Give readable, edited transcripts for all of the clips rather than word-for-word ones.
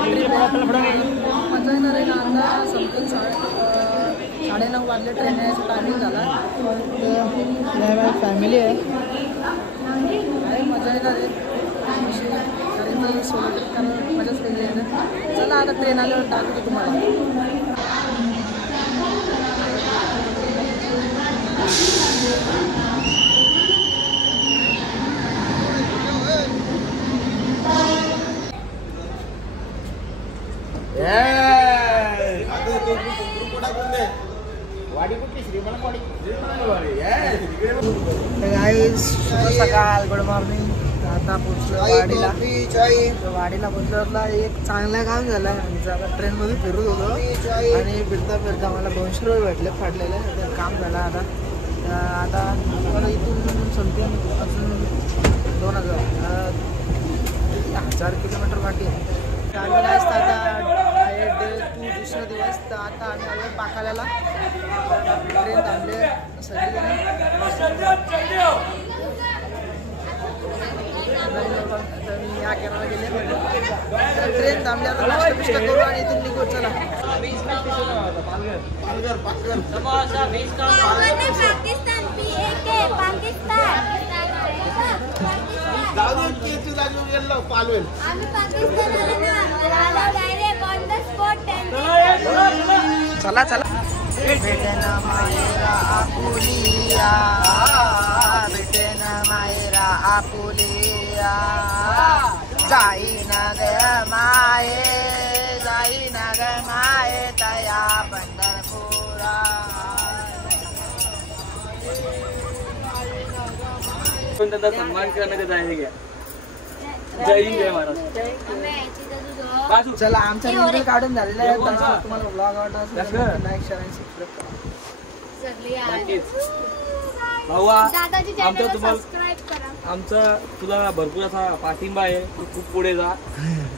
मजा येणार आहे ना. आता समजून 9:30 वाजले, ट्रेन यायचं टायमिंग झाला. तर फॅमिली आहे, मजा येणार आहे. कारण सोलो ट्रिप करायला मजाच वेगळी आहे ना. चला आता ट्रेन आल्यावर दाखवतो तुम्हाला. सकाळ, गुड मॉर्निंग. आता पोचलो वाडीला पोचल्यावर एक चांगलं काम झालं. आमचं आता ट्रेनमध्ये फिरत होतो आणि फिरता फिरता मला 200 रुपये भेटले फाटलेले. तर काम झालं. आता मला इथून समथिंग अजून 1000 किलोमीटर बाकी आहे. आम्ही असतं आता डे 2 दुसरा दिवस. तर आता आम्ही आलो पाकाल्याला. ट्रेन थांबले सगळीजण. मी या केरळला गेले. ट्रेन थांबली. आता नाश्ता बिष्टा करू आणि इथून निघू. चला. चला चला. भेटेना मायरा आपुलिया, भेटेना मायरा आपुलिया, जाईना ग माये, जाईना ग माये तया पंढरपुरा. पण त्याचा सन्मान करण्यात जायचे घ्या. जय हिंद, जय महाराष्ट्र. चला, आमचा व्हिडिओ काढून झालेला आहे. तुम्हाला ब्लॉग आवडला असेल तर लाईक, शेअर आणि सबस्क्राईब करा. आमचा तुला भरपूर असा पाठिंबा आहे. तू खूप पुढे जा.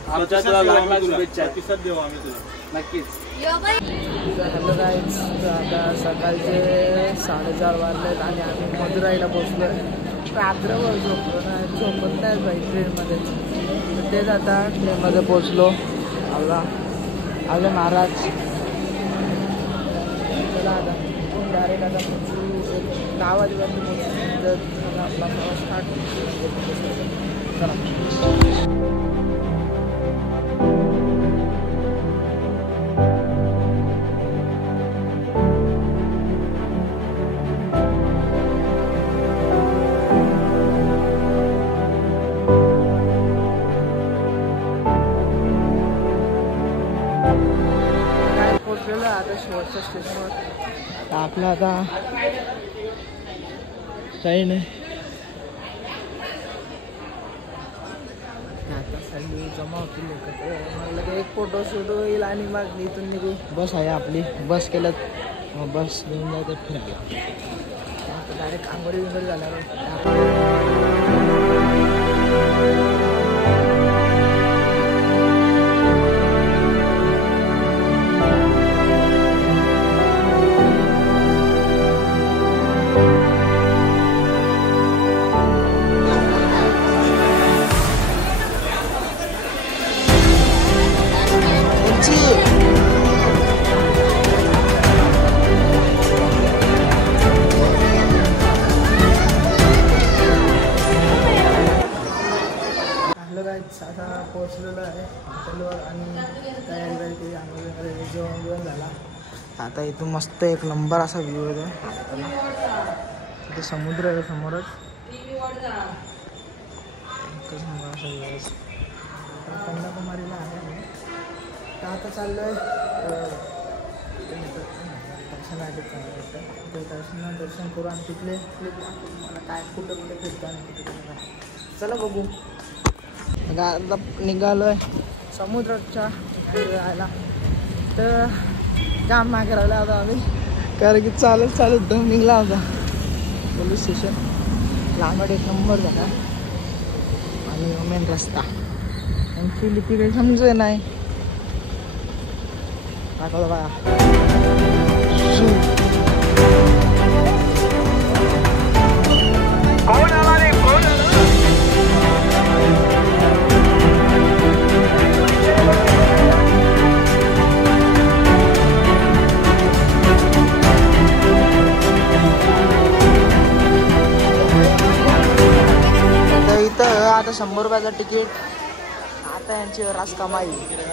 आमच्या तुला लाख शुभेच्छा. प्रतिसाद देऊ आम्ही तुला नक्कीच. हॅलो गाईज, आता सकाळचे 4:30 वाजलेत आणि आम्ही मदुराईला पोचलो. रात्रभर झोपलो ना, झोपत नाही भाई ट्रेनमध्ये. तेच आता ट्रेनमध्ये पोचलो. आलो महाराज. चला आता डायरेक्ट आता पोचू. 10 वाजेपर्यंत पोचू. तर आपला प्रवास स्टार्ट. चला. आता शेवटच्या स्टेशनवर आपलं आता काही नाही. आता सगळी जमा होतील एकत्र. मला एक फोटो शूट होईल आणि मग इथून निघू. बस आहे आपली. बस केलं मग बस घेऊन जायचं फिरले. डायरेक्ट आंघोळी विंगोळी झाल्यावर आता पोहोचलेलो आहे हॉटेलवर आणि तयारी केली. आंघोळ जेवण झाला. आता इथून मस्त एक नंबर असा व्ह्यू येतो. तिथे समुद्र आहे समोरच. एकच नंबर असा व्ह्यू आहे. कन्याकुमारीला आहे. तर आता चाललो आहे दर्शन करू आणि तिथले मला काय कुठं कुठे फिरतो आणि कुठे कुठे काय. चला बघू. आता निघालो आहे समुद्राच्या जायला. तर जाम मागे राहिला होता आम्ही, कारण की चालत चालत दम निघला होता. पोलीस स्टेशन लांबट एक नंबर झाला आणि मेन रस्ता. त्यांची लिपी काही समजे नाही. दाखवलं बघा. 100 रुपयाचं तिकीट. आता यांची रास कमाई,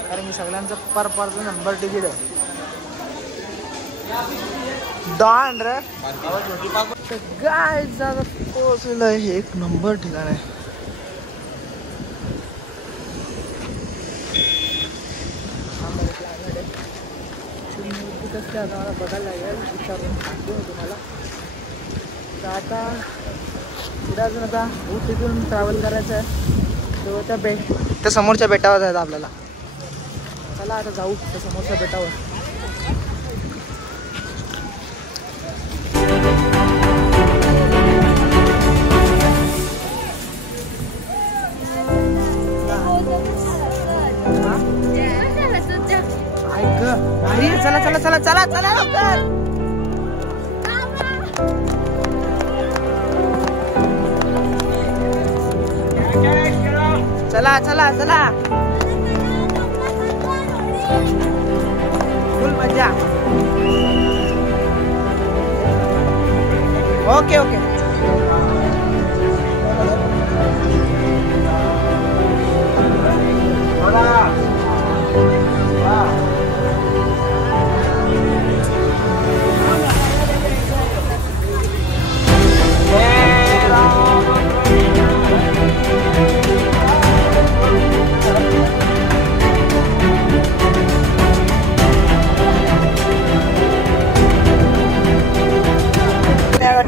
कारण की सगळ्यांचं पर पर्सन 100 तिकीट आहे. डॉन रे काय जागा पोहोचलेलं आहे. एक नंबर ठिकाण आहे. कसं आता मला बघायला लागेल, विचारून सांगतो तुम्हाला. तर आता पुढे अजून आता तिथून ट्रॅव्हल करायचं आहे. तेव्हा त्या समोरच्या बेटावर जायचं आपल्याला. चला आता जाऊ त्या समोरच्या बेटावर. चला चला चला चला चला लवकर. चला चला चला. फुल मजा. Okay okay.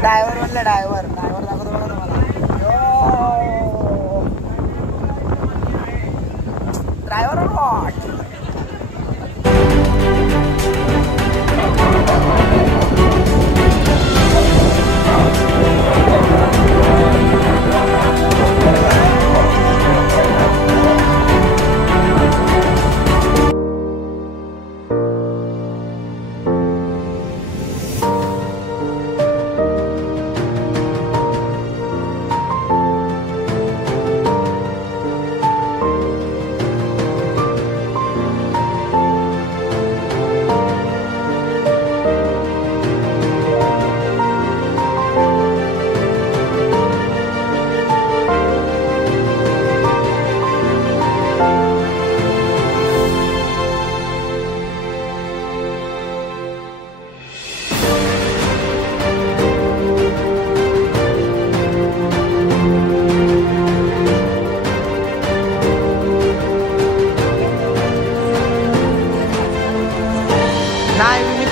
ड्रायव्हर म्हणलं ड्रायव्हर दाखवतो बघा तुम्हाला. Driver hot.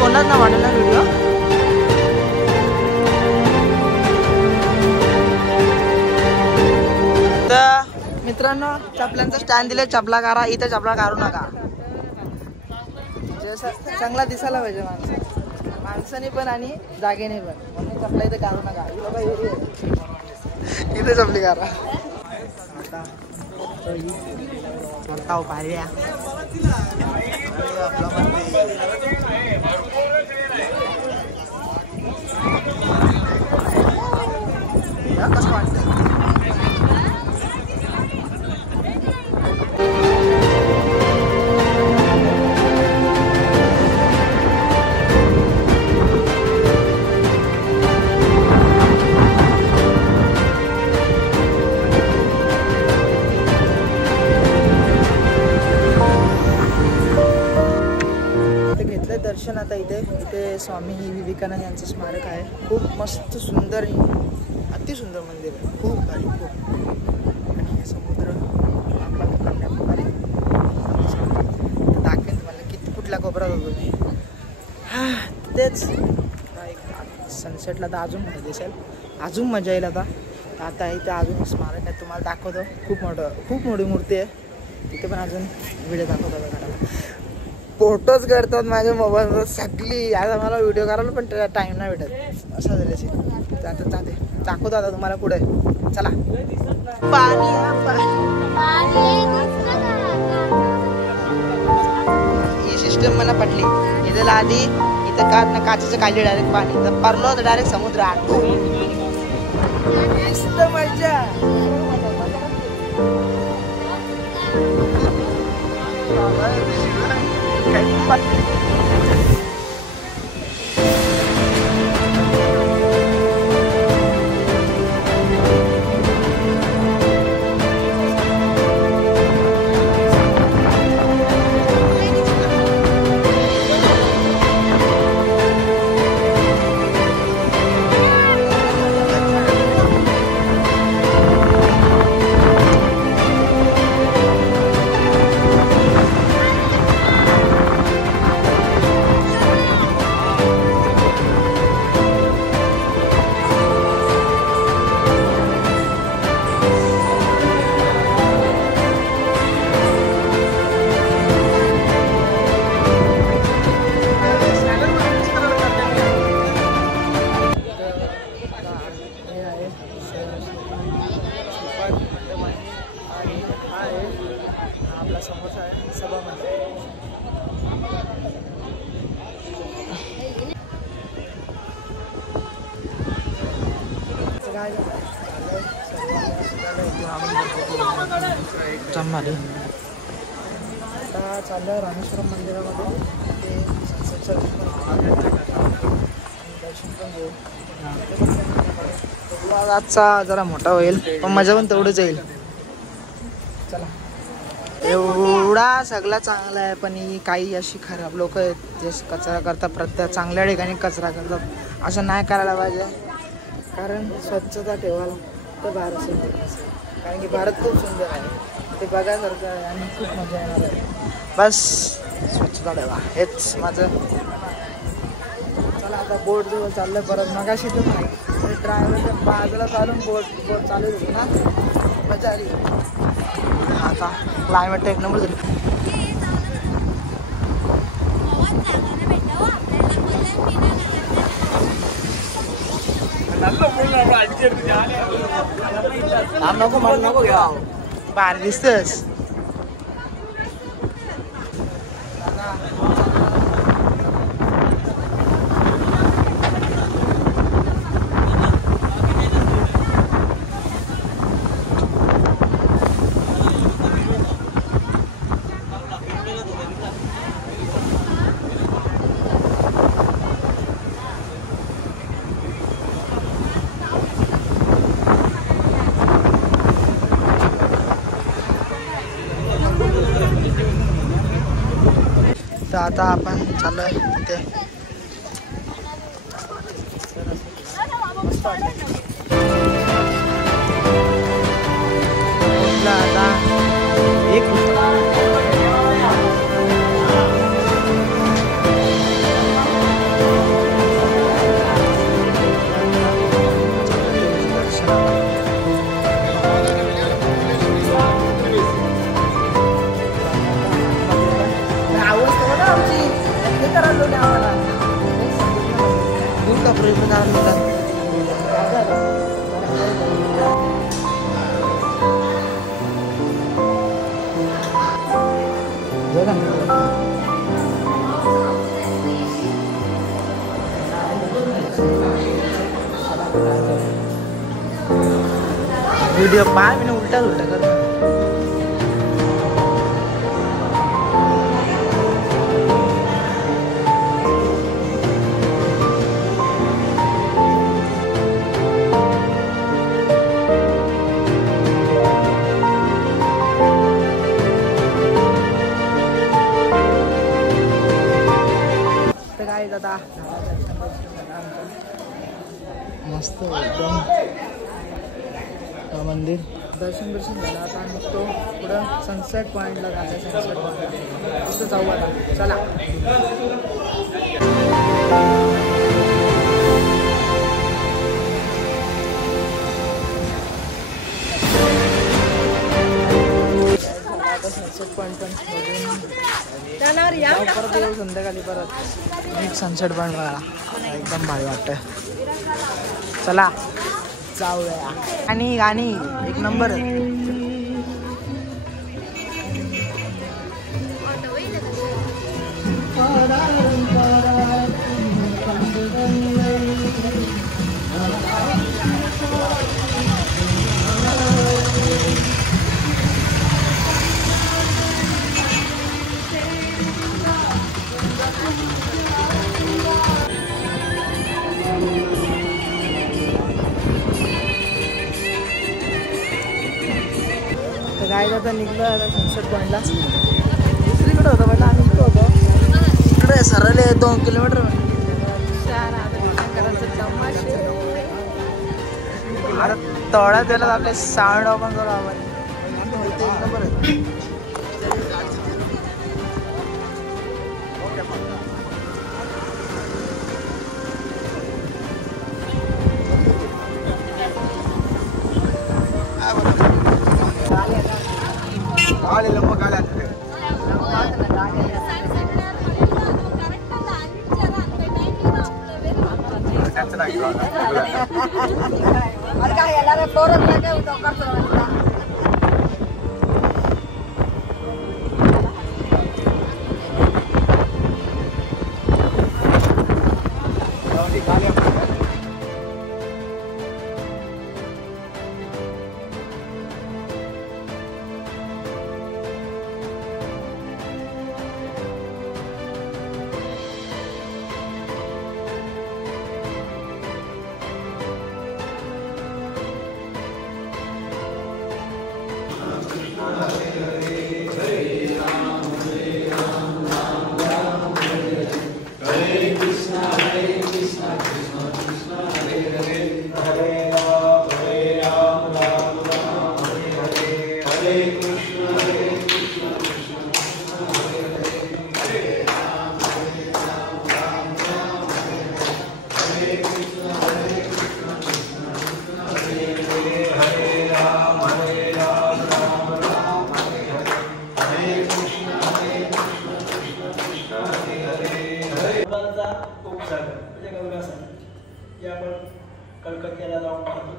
कोणाच ना वाढला व्हिडिओ. तर मित्रांनो चपलांचा स्टँड दिले. चपला काढा. इथे चपला काढू नका. चांगला दिसायला पाहिजे माणसाने पण आणि जागेने पण. म्हणून चपला इथे काढू नका. इथे चपली काढा. आता पाहिल्या कसं वाटतं. दर्शन आता इथे स्वामी विवेकानंद यांचं स्मारक आहे. खूप मस्त सुंदर, अतिसुंदर मंदिर आहे. खूप भारी खूप. आणि हे समुद्र आपला कन्याकुमारी दाखवेन तुम्हाला किती कुठल्या कोपऱ्यात होतो मी. तेच सनसेटला तर अजून भारी दिसेल. अजून मजा येईल. आता इथे अजून स्मारक आहे तुम्हाला दाखवतो. खूप मोठी मूर्ती आहे तिथे. पण अजून व्हिडिओ दाखवतो बघा. फोटोज करतात माझ्या मोबाईलवर सगळी. आता मला व्हिडिओ करायला पण टाईम नाही भेटत. असं झालं. आता दाखवतो आता तुम्हाला पुढे. चला. पाणी ही सिस्टम मला पटली. इथे आधी इथं काचेचं काढली डायरेक्ट पाणी. तर परलो होतं डायरेक्ट समुद्रात. मजा. सभामध्ये. जमणारे आता चाललं रामेश्वरम मंदिरामध्ये ते दर्शन पण घेऊ. आजचा जरा मोठा होईल पण मजा पण तेवढंच येईल. चला एवढा सगळा चांगला आहे पण ही काही अशी खराब लोक आहेत जे कचरा करतात. प्रत्येक चांगल्या ठिकाणी कचरा करतात असं नाही करायला पाहिजे. कारण स्वच्छता ठेवायला तर भारत सुंदर कारण की भारत खूप सुंदर आहे ते बघायसारखं आहे आणि खूप मजा येणार आहे. बस स्वच्छता ठेवा हेच माझं. चला आता बोट जवळ चाललं परत मगाशी तर नाही ड्रायव्हरच्या बाजूला चालून बोट चालू होती ना मजा आली. आता क्लायमेट एक नंबर झाली. नको मला नको घ्या बाहेर दिसतस. तर आता आपण चालू आहे तिथे. मस्त वाटतं आता एक वीडियो पाय मैंने उल्टा उल्टा कर दादा मस्त एकदम मंदिर दर्शन झालं. आता निघतो पुढं सनसेट पॉईंटला जायचं. सनसेट पॉईंट तिथं जाऊ आता. चला सनसेट पॉईंट पण परत येऊ संध्याकाळी परत एक सनसेट पॉईंट बघा एकदम भारी वाटतं. चला जाऊया. गाणी गाणी एक नंबर. गायला तर निघलं आता सनसेट पॉईंटला. दुसरीकडे होतं पहिला आम्ही इकडे होतो. इकडे सरळ 2 किलोमीटर आता थोड्या वेळात आपले साऊंड ओपन करू आपण. उपसागर म्हणजे गंगासागर जे आपण कलकत्त्याला जाऊन पाहतो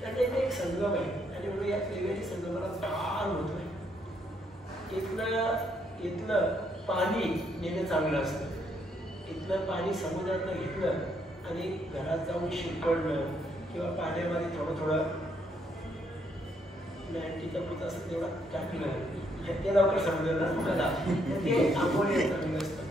त्याच्या इथे एक संगम आहे आणि म्हणून या त्रिवेणी संगमाला फार होतो आहे. इथलं पाणी नेणं चांगलं असतं. इथलं पाणी समुद्रातनं घेतलं आणि घरात जाऊन शिंपडलं किंवा पाण्यामध्ये थोडं मॅटीचा पुत असतं तेवढा टाकलं ते लवकर समजलं ना मला ते आंघोळी चांगलं असतं.